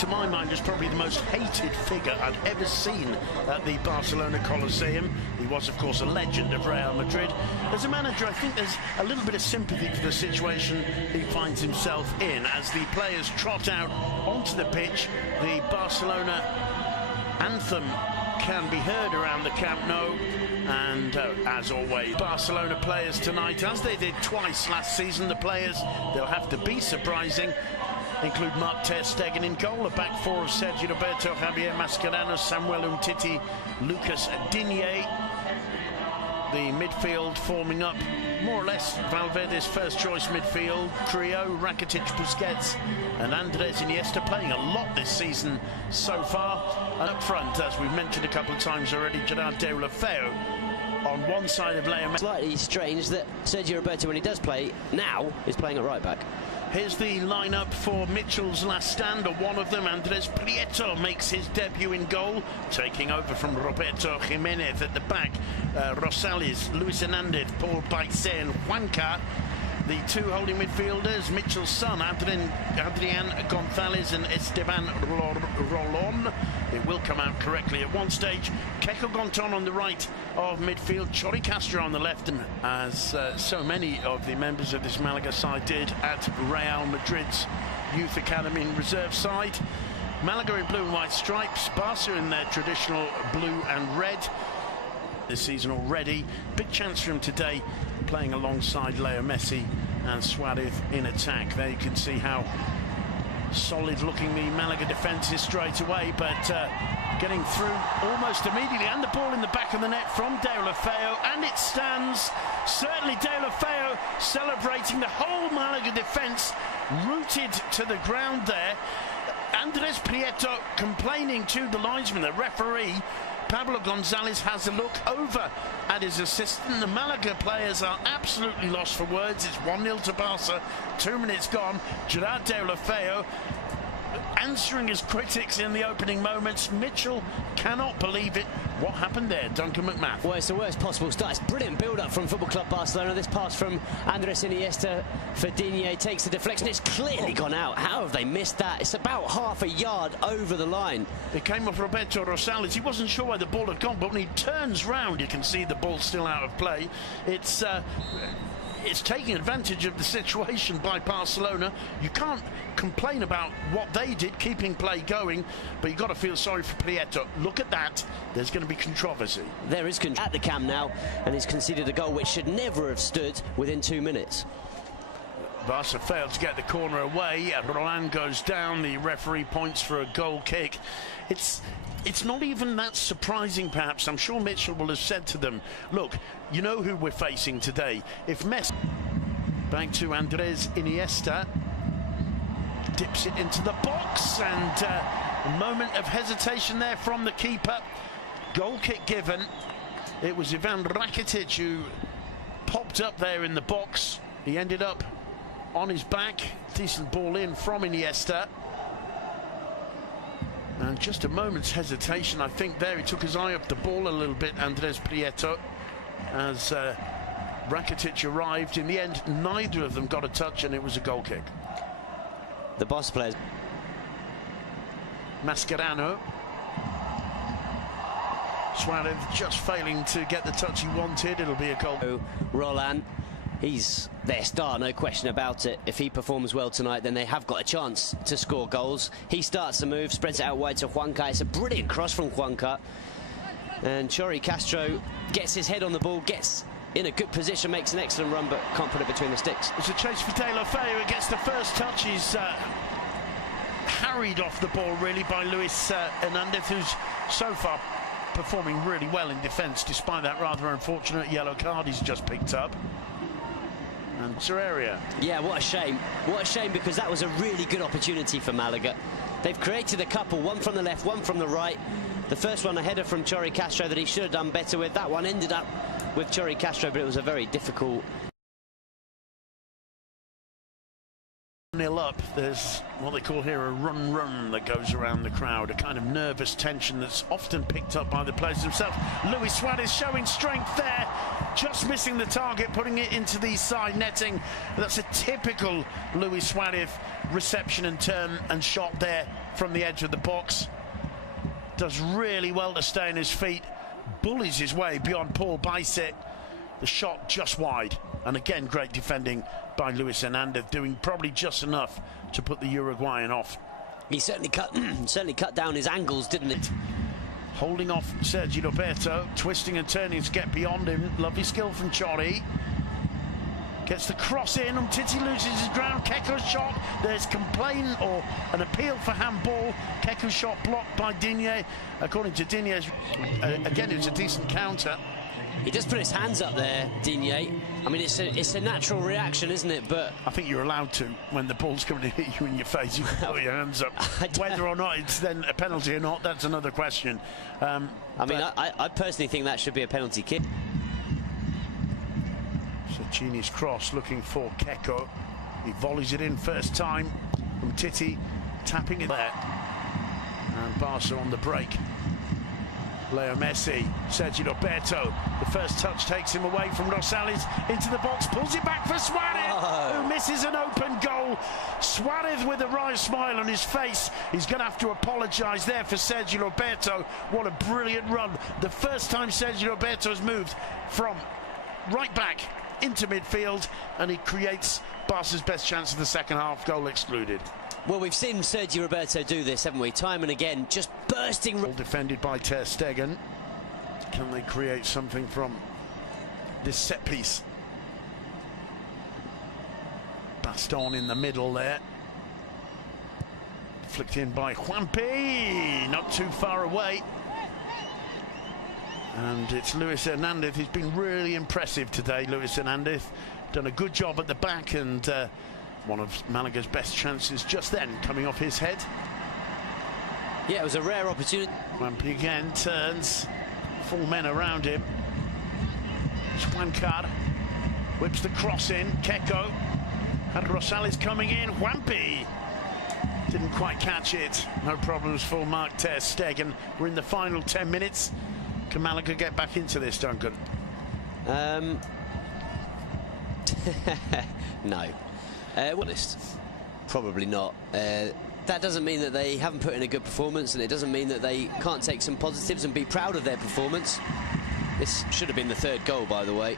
to my mind, is probably the most hated figure I've ever seen at the Barcelona Coliseum. He was, of course, a legend of Real Madrid. As a manager, I think there's a little bit of sympathy for the situation he finds himself in. As the players trot out onto the pitch, the Barcelona anthem can be heard around the Camp Nou. And as always, Barcelona players tonight, as they did twice last season, the players, they'll have to be surprising, include Marc Ter Stegen in goal, a back four of Sergi Roberto, Javier Mascherano, Samuel Umtiti, Lucas Digne. The midfield forming up more or less Valverde's first choice midfield trio, Rakitic, Busquets and Andreas Iniesta, playing a lot this season so far. And up front, as we've mentioned a couple of times already, Gerard Deulofeu on one side of Leo. Slightly strange that Sergio Roberto, when he does play now, is playing at right back. Here's the lineup for Mitchell's last stand, or one of them. Andres Prieto makes his debut in goal, taking over from Roberto Jimenez at the back. Rosales, Luis Hernandez, Paul Baisset and Juanca. The two holding midfielders, Mitchell's son, Adrian Gonzalez and Esteban Rolon. It will come out correctly at one stage. Keko Gonton on the right of midfield, Chori Castro on the left, and as so many of the members of this Malaga side did at Real Madrid's Youth Academy and reserve side. Malaga in blue and white stripes, Barca in their traditional blue and red. This season already, big chance for him today, playing alongside Leo Messi and Suarez in attack. There you can see how solid looking the Malaga defence is straight away, but getting through almost immediately, and the ball in the back of the net from Deulofeu, and it stands. Certainly Deulofeu celebrating, the whole Malaga defence rooted to the ground there. Andres Prieto complaining to the linesman, the referee. Pablo Gonzalez has a look over at his assistant. The Malaga players are absolutely lost for words. It's 1-0 to Barca, 2 minutes gone. Gerard Deulofeu answering his critics in the opening moments. Mitchell cannot believe it. What happened there, Duncan McMath? Well, it's the worst possible start. It's brilliant build-up from Football Club Barcelona. This pass from Andres Iniesta for Digne takes the deflection. It's clearly gone out. How have they missed that? It's about half a yard over the line. It came off Roberto Rosales. He wasn't sure where the ball had gone, but when he turns round, you can see the ball still out of play. It's taking advantage of the situation by Barcelona. You can't complain about what they did, keeping play going, but you've got to feel sorry for Prieto. Look at that. There's going to be controversy. There is controversy at the Camp Nou, and he's conceded a goal which should never have stood within 2 minutes. Barca failed to get the corner away. Roland goes down. The referee points for a goal kick. It's not even that surprising, perhaps. I'm sure Mitchell will have said to them, look, you know who we're facing today. If Messi... Back to Andres Iniesta. Dips it into the box, and a moment of hesitation there from the keeper. Goal kick given. It was Ivan Rakitic who popped up there in the box. He ended up on his back. Decent ball in from Iniesta. And just a moment's hesitation, I think there. He took his eye off the ball a little bit, Andres Prieto, as Rakitic arrived. In the end, neither of them got a touch, and it was a goal kick. The Barca players. Mascherano. Suarez just failing to get the touch he wanted. It'll be a goal. Roland. He's their star, no question about it. If he performs well tonight, then they have got a chance to score goals. He starts the move, spreads it out wide to Juanca. It's a brilliant cross from Juanca. And Chori Castro gets his head on the ball, gets in a good position, makes an excellent run, but can't put it between the sticks. It's a chase for Deulofeu who gets the first touch. He's harried off the ball, really, by Luis Hernandez, who's so far performing really well in defence, despite that rather unfortunate yellow card he's just picked up. And Terraria. Yeah, what a shame. What a shame, because that was a really good opportunity for Malaga. They've created a couple, one from the left, one from the right. The first one, a header from Chori Castro that he should have done better with. That one ended up with Chori Castro, but it was a very difficult 1-0 up, there's what they call here a run that goes around the crowd, a kind of nervous tension that's often picked up by the players themselves. Luis Suarez showing strength there, just missing the target, putting it into the side netting. That's a typical Luis Suarez reception and turn and shot there from the edge of the box. Does really well to stay on his feet, bullies his way beyond Paul Bicet. The shot just wide, and again great defending by Luis Hernandez, doing probably just enough to put the Uruguayan off. He certainly cut down his angles, didn't it? Holding off Sergi Roberto, twisting and turning to get beyond him. Lovely skill from Chori. Gets the cross in, Titi loses his ground. Keko's shot, there's complaint or an appeal for handball. Keko's shot blocked by Digne. According to Digne, again, it's a decent counter. He just put his hands up there, Digne. I mean, it's a natural reaction, isn't it? But I think you're allowed to, when the ball's coming to hit you in your face, you can put your hands up. Whether or not it's then a penalty or not, that's another question. I personally think that should be a penalty kick. Cini's cross looking for Keko. He volleys it in first time from Titi, tapping it there. And Barca on the break. Leo Messi, Sergi Roberto, the first touch takes him away from Rosales into the box, pulls it back for Suarez, who misses an open goal. Suarez with a wry smile on his face. He's going to have to apologise there for Sergi Roberto. What a brilliant run. The first time Sergi Roberto has moved from right back into midfield, and he creates Barca's best chance of the second half, goal excluded. Well, we've seen Sergi Roberto do this, haven't we? Time and again, just bursting. All defended by Ter Stegen. Can they create something from this set piece? Baston in the middle there. Flicked in by Juanpi, not too far away. And it's Luis Hernandez. He's been really impressive today, Luis Hernandez. Done a good job at the back, and one of Malaga's best chances just then coming off his head. Yeah, it was a rare opportunity. Juanpi again turns, 4 men around him. Juankar whips the cross in. Keko had Rosales coming in. Juanpi didn't quite catch it. No problems for Mark Ter Stegen. We're in the final 10 minutes. Can Malaga get back into this, Duncan? No. Honest, probably not. That doesn't mean that they haven't put in a good performance, and it doesn't mean that they can't take some positives and be proud of their performance. This should have been the third goal, by the way.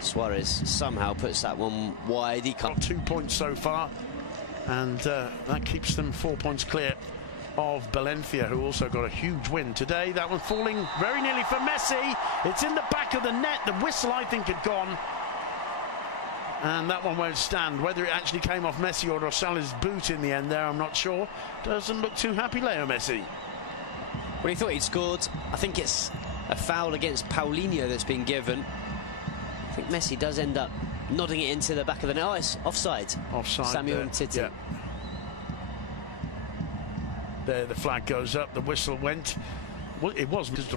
Suarez somehow puts that one wide. He can't. Got 2 points so far, and that keeps them 4 points clear of Valencia, who also got a huge win today. That one falling very nearly for Messi. It's in the back of the net. The whistle, I think, had gone. And that one won't stand. Whether it actually came off Messi or Rosales' boot in the end there, I'm not sure. Doesn't look too happy, Leo Messi. Well, he thought he'd scored. I think it's a foul against Paulinho that's been given. I think Messi does end up nodding it into the back of the net. Oh, it's offside. Offside. Samuel and Titi. Yeah. There, the flag goes up. The whistle went. Well, it was because the